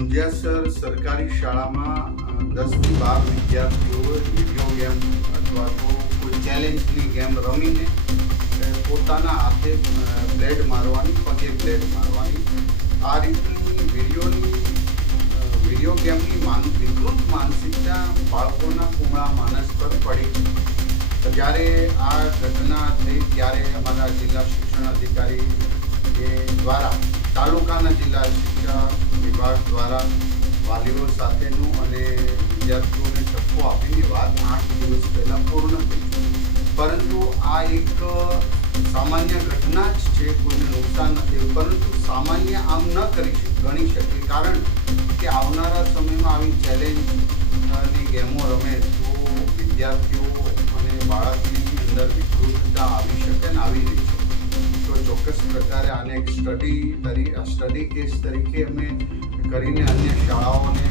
મુંજિયાસર સરકારી શાળામાં 10 થી 12 વિદ્યાર્થીઓ વિડીયો ગેમ અથવા તો કોઈ ચેલેન્જની ગેમ રમીને પોતાના હાથે બ્લેડ મારવાની, પગે બ્લેડ મારવાની, આ રીતની વિડીયો ગેમની વિકૃત માનસિકતા બાળકોના કુમળા માનસ પર પડી. જ્યારે આ ઘટના થઈ ત્યારે અમારા જિલ્લા શિક્ષણ અધિકારી દ્વારા તાલુકાના જિલ્લા શિક્ષણ વિભાગ દ્વારા વાલીઓ સાથેનું અને વિદ્યાર્થીઓને ઠપકો આપીને વાત 8 દિવસ પહેલાં પૂર્ણ થઈ. પરંતુ આ એક સામાન્ય ઘટના જ છે, કોઈને નુકસાન નથી, પરંતુ સામાન્ય આમ ન ગણી શકે, કારણ કે આવનારા સમયમાં આવી ચેલેન્જની ગેમો રમે તો વિદ્યાર્થીઓ અને બાળકની અંદર વિકૃતતા આવી શકે ને આવી રહી છે. તો ચોક્કસ પ્રકારે આને એક સ્ટડી કેસ તરીકે અમે કરીને અન્ય શાળાઓને